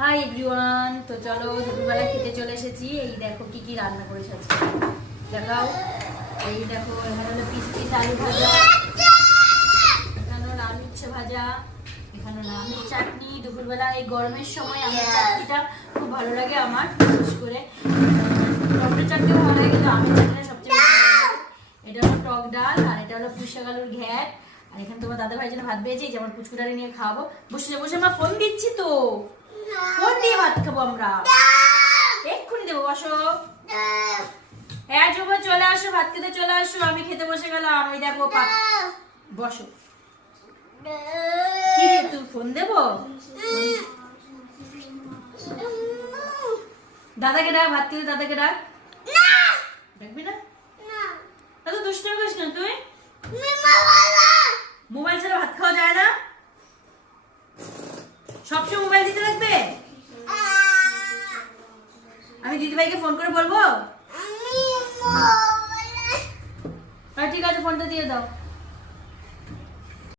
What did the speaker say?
Hi everyone, তো চলো দুপুরবেলা খেতে চলে এসেছি। এই দেখো কি কি রান্না করেছি আজকে, দেখাও। এই দেখো, এখানে হলো পিস পিস আলু ভাজা, এখানে হলো আলু উচ্ছে ভাজা, এখানে হলো আমের চাটনি। দুপুরবেলা এই গরমের সময় আমের চাটনিটা খুব ভালো লাগে আমার, বিশেষ করে টমেটো চাটনিও ভালো লাগে, কিন্তু আমের চাটনিটা সবচেয়ে বেশি ভালো লাগে। এটা হলো টক ডাল, আর এটা হলো পুঁই শাক আলুর ঘ্যাট। আর এখানে তোমার দাদা ভাই জন্য ভাত পেয়েছি, যেমন পুচকুটারি নিয়ে খাওয়াবো। বসে বসে মা ফোন দিচ্ছি তো, ফোন দিয়ে ভাত খাবো আমরা, এক্ষুনি দেবো। বসো, হ্যাঁ যুব চলে আসো, ভাত খেতে চলে আসো। আমি খেতে বসে গেলাম। ওই দেখো বসো। কি রে, তুই ফোন দেবো? দাদাকে ডাক, ভাত খেতে দাদাকে ডাক। ডাকবি না? এত দুষ্টুমি করিস না তুই। মোবাইল ছাড়া ভাত খাওয়া যায় না, সবসময় মোবাইল দিতে রাখবে। আমি দিদিভাইকে ফোন করে বলবো। ঠিক আছে, ফোনটা দিয়ে দাও।